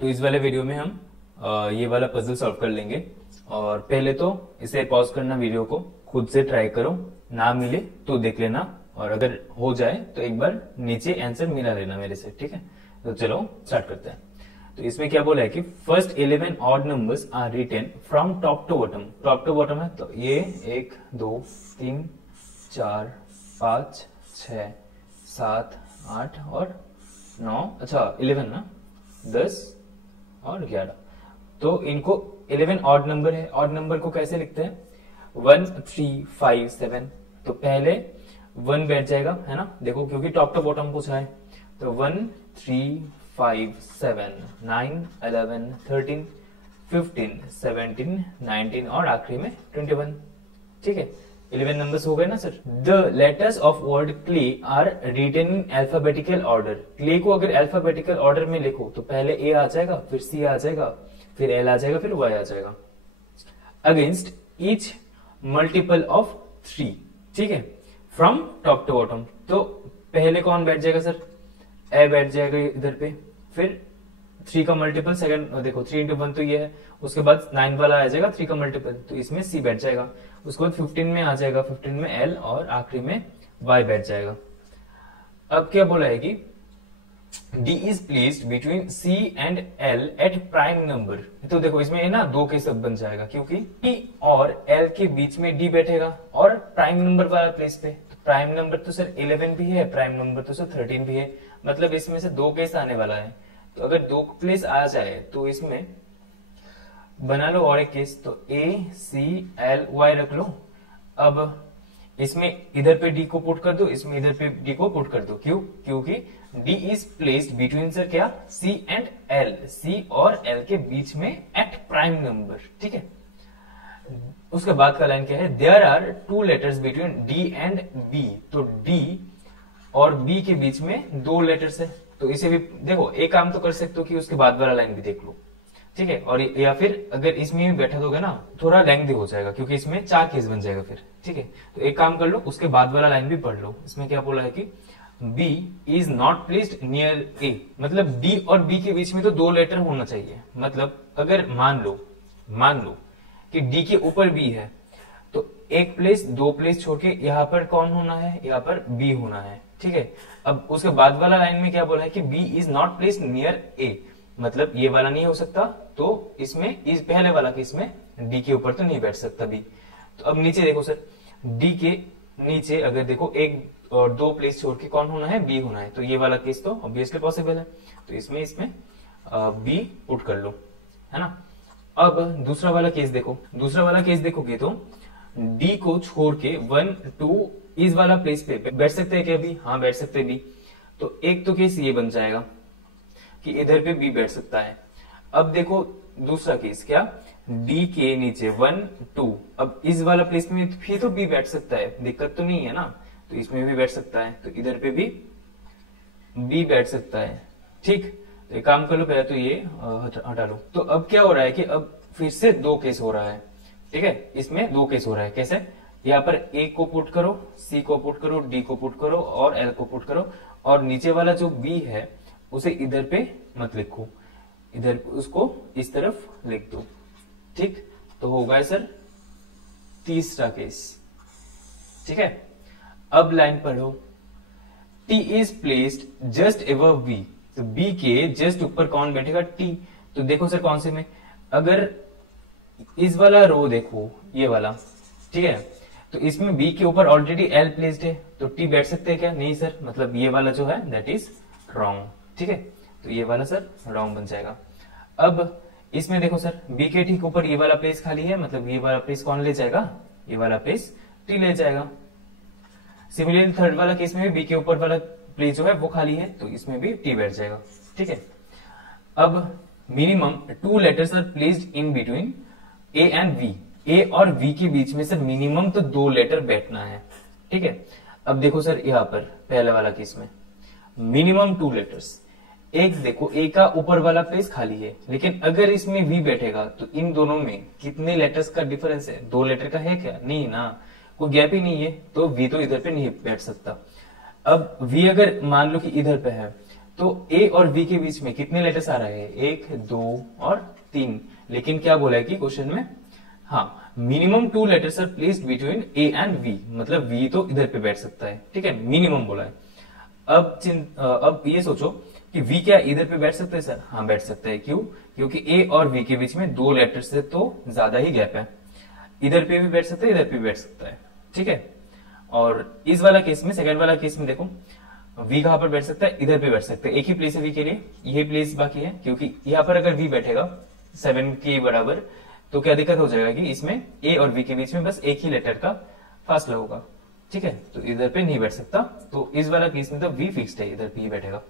तो इस वाले वीडियो में हम ये वाला पजल सॉल्व कर लेंगे। और पहले तो इसे पॉज करना, वीडियो को खुद से ट्राई करो, ना मिले तो देख लेना, और अगर हो जाए तो एक बार नीचे आंसर मिला लेना मेरे से, ठीक है। तो चलो स्टार्ट करते हैं। तो इसमें क्या बोला है कि first 11 odd numbers are written from top to bottom. Top to bottom है तो ये 1 2 3 4 5 6 7 8 और 9, अच्छा 11 ना, 10 और 11। तो इनको 11 ऑड नंबर है। ऑड नंबर को कैसे लिखते हैं? 1 3 5 7। तो पहले 1 बैठ जाएगा, है ना, देखो क्योंकि टॉप टू बॉटम पूछा है। तो 1 3 5 7 9 11 13 15 17 19 और आखिरी में 21, ठीक है। 11 नंबर्स हो गए ना sir. The letters of word clay are written in alphabetical order. Clay को अगर अल्फाबेटिकल ऑर्डर में लिखो तो पहले ए आ जाएगा, फिर सी आ जाएगा, फिर एल आ जाएगा, फिर वाई आ जाएगा। अगेंस्ट ईच मल्टीपल ऑफ 3, ठीक है, फ्रॉम टॉप टू बॉटम। तो पहले कौन बैठ जाएगा सर? ए बैठ जाएगा इधर पे, फिर 3 का मल्टीपल सेकंड, देखो 3 इंटू 1 तो ये है, उसके बाद 9 वाला आ जाएगा 3 का मल्टीपल, तो इसमें सी बैठ जाएगा। उसके बाद 15 में आ जाएगा, 15 में एल और आखिरी में वाई बैठ जाएगा। अब क्या बोला है कि D is placed between C and L at prime number. तो देखो इसमें ना 2 के सब बन जाएगा, क्योंकि डी और एल के बीच में डी बैठेगा और प्राइम नंबर वाला प्लेस पे। तो प्राइम नंबर तो सर 11 भी है, प्राइम नंबर तो सर 13 भी है, मतलब इसमें से 2 केस आने वाला है। तो अगर 2 प्लेस आ जाए तो इसमें बना लो और एक केस, तो ए सी एल वाई रख लो। अब इसमें इधर पे डी को पुट कर दो, इसमें इधर पे डी को पुट कर दो। क्यों? क्योंकि D is placed between sir क्या, सी एंड एल, सी और एल के बीच में एट प्राइम नंबर, ठीक है। उसके बाद का लाइन क्या है? There are 2 letters between D and B. तो डी और बी के बीच में 2 लेटर्स है, तो इसे भी देखो, एक काम तो कर सकते हो कि उसके बाद वाला लाइन भी देख लो, ठीक है। और या फिर अगर इसमें भी बैठा दोगे ना, थोड़ा लेंथी हो जाएगा, क्योंकि इसमें 4 केस बन जाएगा फिर, ठीक है। तो एक काम कर लो, उसके बाद वाला लाइन भी पढ़ लो। इसमें क्या बोला है कि B is not placed near A, मतलब D और B के बीच में तो 2 लेटर होना चाहिए। मतलब अगर मान लो कि D के ऊपर B है, तो एक प्लेस 2 प्लेस छोड़ के यहाँ पर कौन होना है? यहाँ पर B होना है, ठीक है। अब उसके बाद वाला लाइन में क्या बोला है कि B is not placed near A, मतलब ये वाला नहीं हो सकता, तो इसमें इस पहले वाला केस में D के ऊपर तो नहीं बैठ सकता B। तो अब नीचे देखो सर, D के नीचे अगर देखो 1 और 2 प्लेस छोड़ के कौन होना है? B होना है। तो ये वाला केस तो ऑब्वियसली पॉसिबल है, तो इसमें B पुट कर लो, है ना। अब दूसरा वाला केस देखो, दूसरा वाला केस देखोगे तो D को छोड़ के 1 2 इस वाला प्लेस पे बैठ सकते हैं क्या B? हाँ बैठ सकते हैं B। तो एक तो केस ये बन जाएगा कि इधर पे B बैठ सकता है। अब देखो दूसरा केस क्या, D के नीचे 1 2, अब इस वाला प्लेस में भी तो B बैठ सकता है, दिक्कत तो नहीं है ना, तो इसमें भी बैठ सकता है, तो इधर पे भी B बैठ सकता है, ठीक। तो एक काम कर लो, पहले तो ये हटा लो। तो अब क्या हो रहा है कि अब फिर से 2 केस हो रहा है, ठीक है। इसमें 2 केस हो रहा है, कैसे? यहाँ पर A को पुट करो, C को पुट करो, D को पुट करो और L को पुट करो, और नीचे वाला जो B है उसे इधर पे मत लिखो, इधर उसको इस तरफ लिख दो, ठीक। तो हो गया सर तीसरा केस, ठीक है। अब लाइन पढ़ो, T is placed just above B। तो B के जस्ट ऊपर कौन बैठेगा? T। तो देखो सर कौन से में, अगर इस वाला रो देखो, ये वाला, ठीक है, तो इसमें B के ऊपर ऑलरेडी L प्लेस्ड है, तो T बैठ सकते हैं क्या? नहीं सर, मतलब ये वाला जो है दैट इज रॉन्ग, ठीक है। तो ये वाला सर रॉन्ग बन जाएगा। अब इसमें देखो सर, B के ठीक ऊपर ये वाला प्लेस खाली है, मतलब ये वाला प्लेस कौन ले जाएगा? ये वाला प्लेस T ले जाएगा। सिमिलरली थर्ड वाला केस में भी B के ऊपर वाला प्लेस जो है वो खाली है, तो इसमें भी T बैठ जाएगा, ठीक है। अब minimum 2 letters are placed in between A and V। A और V के बीच में सर मिनिमम तो 2 लेटर बैठना है, ठीक है। अब देखो सर, यहाँ पर पहले वाला केस में मिनिमम 2 लेटर्स, एक देखो A का ऊपर वाला प्लेस खाली है, लेकिन अगर इसमें V बैठेगा तो इन दोनों में कितने लेटर्स का डिफरेंस है? 2 लेटर का है क्या? नहीं ना, कोई गैप ही नहीं है, तो V तो इधर पे नहीं बैठ सकता। अब V अगर मान लो कि इधर पे है, तो ए और वी के बीच में कितने लेटर्स आ रहे हैं, 1 2 और 3। लेकिन क्या बोला है कि क्वेश्चन में, हाँ, minimum 2 letters are placed between A and V, मतलब वी तो इधर पे बैठ सकता है, ठीक है, मिनिमम बोला है। अब ये सोचो कि वी क्या इधर पे बैठ सकता है सर, हाँ बैठ सकता है। क्यों? क्योंकि ए और वी के बीच में 2 लेटर्स से तो ज्यादा ही गैप है। इधर पे भी बैठ सकता है, इधर पे भी बैठ सकता है, ठीक है। और इस वाला केस में, सेकंड वाला केस में देखो, वी कहां पर बैठ सकता है, इधर पे बैठ सकता है। एक ही प्लेस है वी के लिए, ये प्लेस बाकी है, क्योंकि यहां पर अगर वी बैठेगा 7 के बराबर, तो क्या दिक्कत हो जाएगा कि इसमें ए और वी के बीच में बस एक ही लेटर का फासला होगा, ठीक है, तो इधर पे नहीं बैठ सकता। तो इस वाला केस में तो वी फिक्स्ड है, इधर पे ही बैठेगा।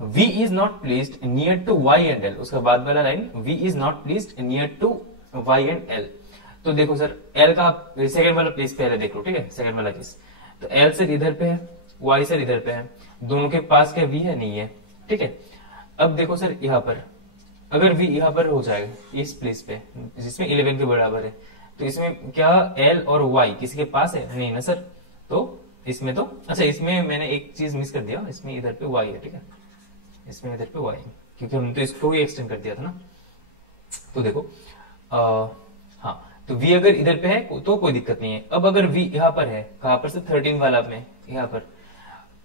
V is not placed near to Y and L, उसका बाद वाला line, V is not placed near to Y and L. तो देखो सर, एल का सेकंड वाला प्लेस पहले देख लो, ठीक है, सेकंड वाला केस, तो एल सर इधर पे है, वाई सर इधर पे है, दोनों के पास क्या वी है, नहीं है, ठीक है। अब देखो सर, यहां पर अगर वी यहां पर हो जाएगा इस प्लेस पे जिसमें 11 के बराबर है, तो इसमें क्या एल और वाई किसी के पास है, नहीं ना सर। तो इसमें तो, अच्छा इसमें मैंने एक चीज मिस कर दिया, इसमें इधर पे वाई है, ठीक है, इसमें इधर पे वाई, क्योंकि हमने तो इसको भी एक्सटेंड कर दिया था ना। तो देखो हाँ, तो वी अगर इधर पे है तो कोई दिक्कत नहीं है। अब अगर वी यहाँ पर है, कहां पर से 13 वाला में यहाँ पर,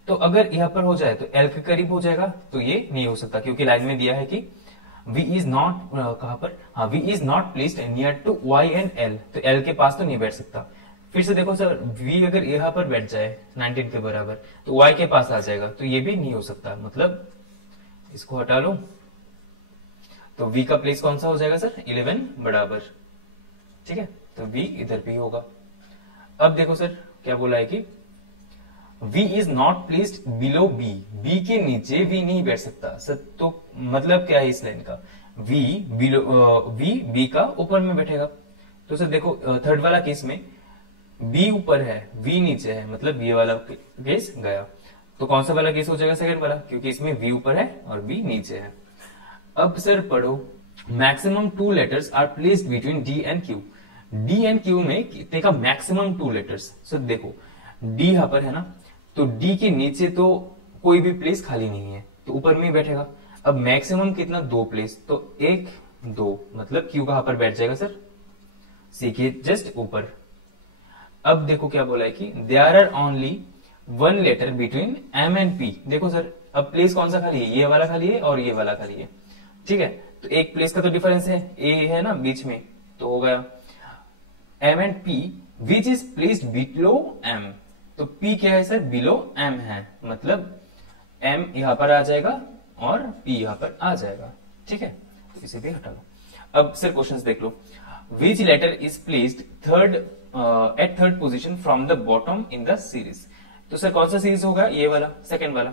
तो अगर यहाँ पर हो जाए तो एल के करीब हो जाएगा, तो ये नहीं हो सकता, क्योंकि लाइन में दिया है कि वी इज नॉट, कहां पर, हाँ, V is not placed near to Y and L, तो एल के पास तो नहीं बैठ सकता। फिर से देखो सर, वी अगर यहाँ पर बैठ जाए 19 के बराबर, तो वाई के पास आ जाएगा, तो ये भी नहीं हो सकता, मतलब इसको हटा लो, तो वी का प्लेस कौन सा हो जाएगा सर, 11 बराबर, ठीक है, तो वी इधर भी होगा। अब देखो सर, क्या बोला है कि V is not placed below B, B के नीचे V नहीं बैठ सकता सर। तो मतलब क्या है इस लाइन का, V बिलो V B का ऊपर में बैठेगा। तो सर देखो, थर्ड वाला केस में B ऊपर है, V नीचे है, मतलब ये वाला केस गया। तो कौन सा वाला केस हो जाएगा, सेकंड वाला, क्योंकि इसमें V ऊपर है और B नीचे है। अब सर पढ़ो, maximum 2 letters are placed between D and Q। D and Q में कितने का मैक्सिमम 2 लेटर्स, सर देखो D यहां पर है ना, तो D के नीचे तो कोई भी प्लेस खाली नहीं है, तो ऊपर में ही बैठेगा। अब मैक्सिमम कितना, 2 प्लेस, तो 1 2, मतलब Q कहां पर बैठ जाएगा सर, C के जस्ट ऊपर। अब देखो क्या बोला है कि there are only 1 letter between M and P। देखो सर, अब प्लेस कौन सा खाली है, ये वाला खाली है और ये वाला खाली है, ठीक है, तो एक प्लेस का तो डिफरेंस है, A है ना बीच में, तो हो गया M and P which is placed below M। तो P क्या है सर, बिलो M है, मतलब M यहां पर आ जाएगा और P यहां पर आ जाएगा, ठीक है, तो इसे भी हटा लो। अब सर क्वेश्चंस देख लो, which letter is placed at third position from the bottom in the series. तो सर कौन सा सीरीज होगा, ये वाला, सेकेंड वाला,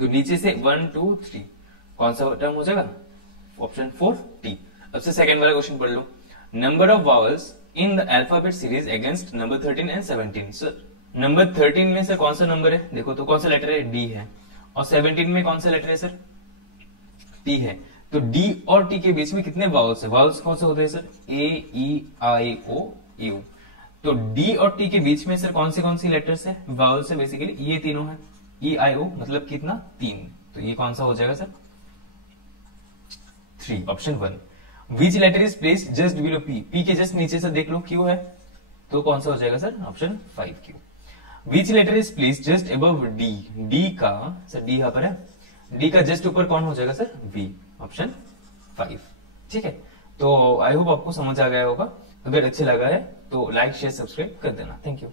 तो नीचे से 1 2 3 कौन सा टर्म हो जाएगा, ऑप्शन 4 T। अब से सेकेंड वाला क्वेश्चन पढ़ लो, number of vowels in the alphabet series against number 13 and 17। Sir number 13 में सर कौन सा नंबर है, देखो तो कौन सा लेटर है, D है, और 17 में कौन सा लेटर है सर, T है। तो D और T के बीच में कितने वावल्स है, वावल्स कौन से होते हैं sir, A E I O U। तो D और T के बीच में सर कौन सी लेटर्स है, वावल्स है बेसिकली, ये तीनों है, E I O मतलब कितना, 3, तो ये कौन सा हो जाएगा sir, 3, option 1। Which letter is placed just below P, P के जस्ट नीचे से देख लो Q है, तो कौन सा हो जाएगा sir, option 5 Q। Which letter is placed just above D, D का सर, D यहां पर है, D का जस्ट ऊपर कौन हो जाएगा सर, V, ऑप्शन 5, ठीक है। तो आई होप आपको समझ आ गया होगा, अगर अच्छा लगा है तो लाइक शेयर सब्सक्राइब कर देना, थैंक यू।